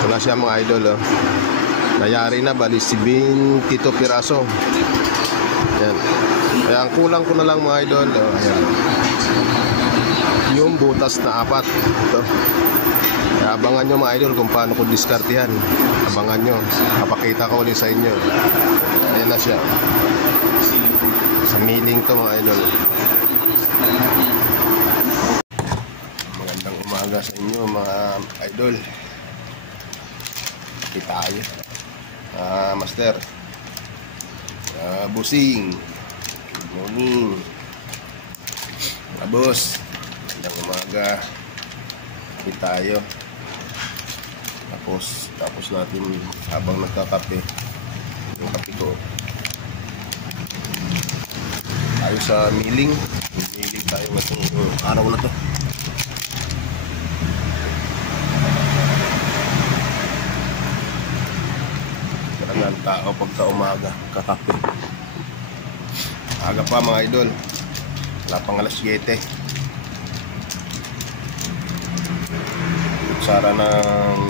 Wala siya mga idol, oh. Nayari na, bali 22 piraso. Ayan. Kaya ang kulang ko na lang mga idol, oh, ayan, yung butas na 4. Ito. Kaya abangan nyo mga idol kung paano ko diskartehan. Abangan nyo, kapakita ko ulit sa inyo. Ayan na siya. Sa milling to mga idol. Magandang umaga sa inyo mga idol. Kita tayo. Master, Busing, good morning mga boss, magandang umaga. Kita tayo. Tapos natin habang nagkakape yung kape ko tayo sa milling tayo itong araw na to. Ang tao pagka umaga kakape. Aga pa mga idol, wala pang alas 7. Kutsara ng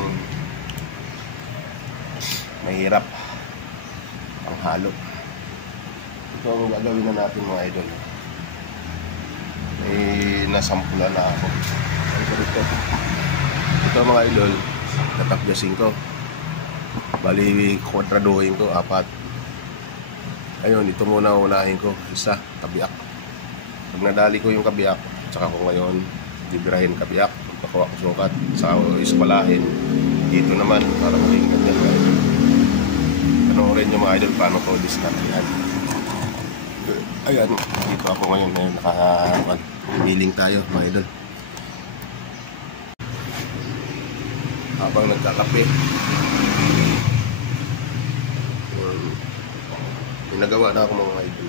mahirap ang halo. Ito ang gagawin na natin mga idol. Nasampulan na ako. Ito mga idol, tatapyasin ko. Bali, kwadradohin ko 4. Ayun, ito muna unahin ko. Isa, kabiak. Pag nadali ko yung kabiak, tsaka ko ngayon bibirahin kabiak. Pagkakuha ko sukat, saka ispalahin. Dito naman, para maging ganyan. Panoorin nyo mga idol paano ko diskartehan. Ayan, dito ako ngayon. Naka-milling tayo mga idol. Habang nagkakape, nagawa na ako mga idol.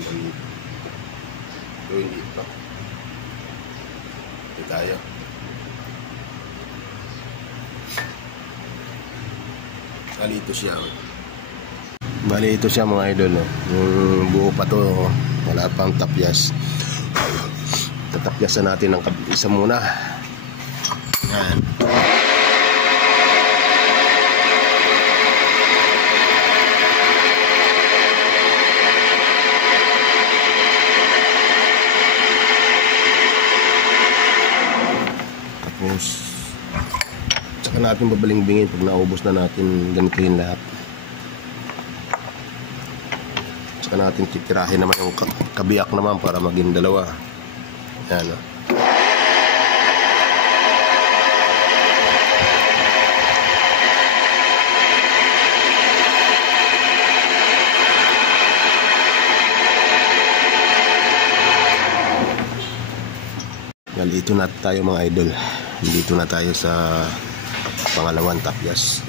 Gawin dito. Ito tayo. Bali ito siya mga idol. Yung buo pa to, wala pang tapyas. Tatapyasan natin ng isa muna. Yan. Tsaka natin babaling-bingin pag naubos na natin, ganituin lahat. Tsaka natin titirahin naman yung kabiyak naman para maging dalawa. Yan o. Dito na tayo mga idol. Dito na tayo sa pangalawang tapyas.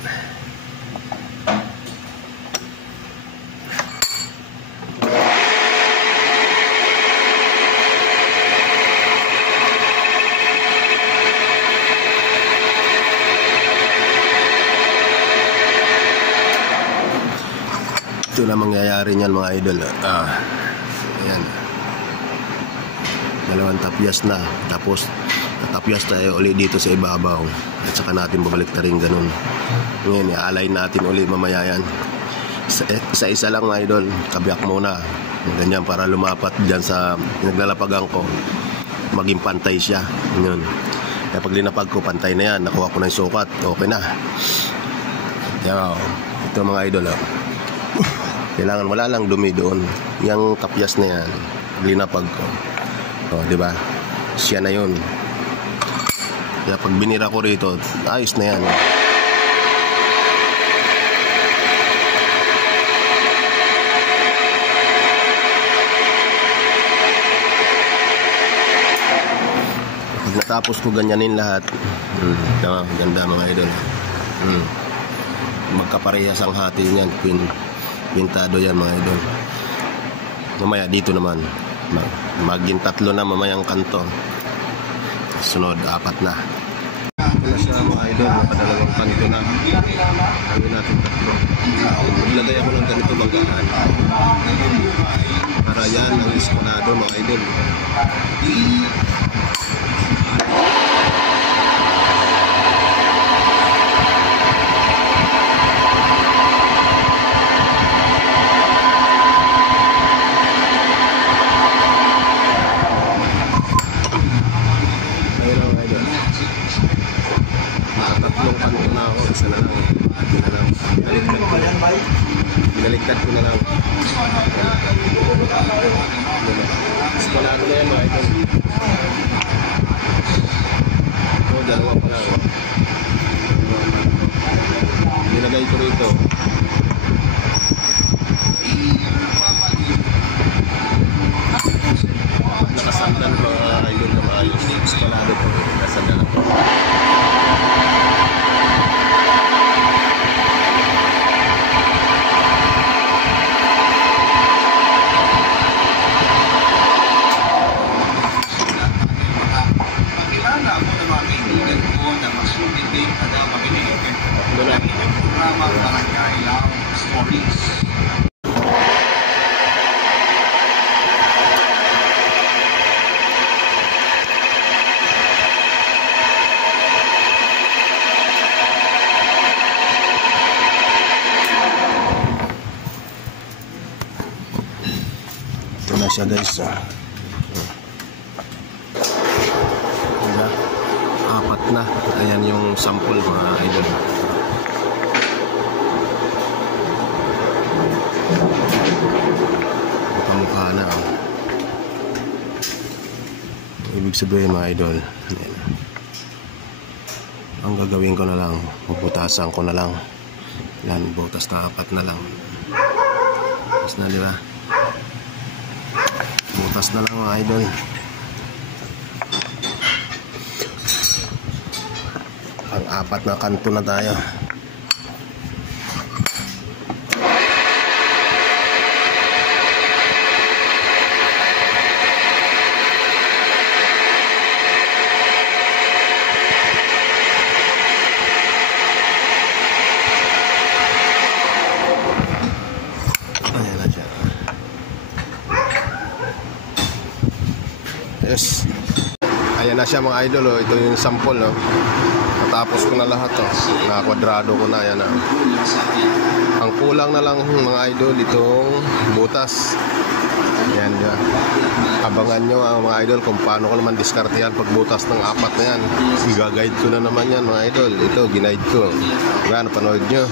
Ito na mangyayari niyan mga idol. Ayan. Dalawang tapyas na, tapos tatapyas tayo ulit dito sa ibabaw at saka natin babalik na rin ganun. Ngayon i-align natin ulit mamaya yan. Isa-isa lang mga idol, kabiyak muna ganyan para lumapat dyan sa naglalapagan ko, maging pantay siya. Yun. Kaya pag linapag ko, pantay na yan, nakuha ko na yung sukat, okay na. Yan, ito mga idol. Kailangan wala lang dumi doon, yung tapyas na yan linapag ko. Di ba? Siya na 'yon. Kaya pag binira ko rito, ayos na 'yan. Pag natapos ko ganyanin lahat, ganda mga idol. Magkaparehas ang hati niyan, pintado yan mga idol. Mamaya dito naman maging 3 na mamayang kanto. Sunod 4 na. Wala siya mga idol, nakadalawang kanto na. Gawin natin 3. Maglagay ako ng ganito bagaan para yan ang ispanado mga idol. ako. Isa na lang. Ito na lang. Binaligtad ko na lang. Eskalado na yan mga idol. Ito, dalawa pa lang. Nilagay ko rito. Nakasandan mga idol na maayos. Eskalado po. Nakasandan ako. Ito na siya guys. Diba? Apat na. Ayan yung sample mga idol. Pamukha na. Ibig sabihin mga idol, ayan. Ang gagawin ko na lang, puputasan ko na lang. Yan, butas na apat na lang. Butas na, diba? Butas na lang mga idol. Ang apat na kanto na tayo. Ayan na siya. Yes. Ayan na siya mga idol. Oh. Ito yung sample. Oh. Natapos ko na lahat. Oh. Nakakwadrado ko na. Ayan na. Ang kulang na lang mga idol itong butas. Ayan dyan. Abangan nyo ang mga idol kung paano ko naman diskarte yan pag butas ng apat na yan. I-guide ko na naman yan mga idol. Ito, ginaid ko. Yan, panood nyo.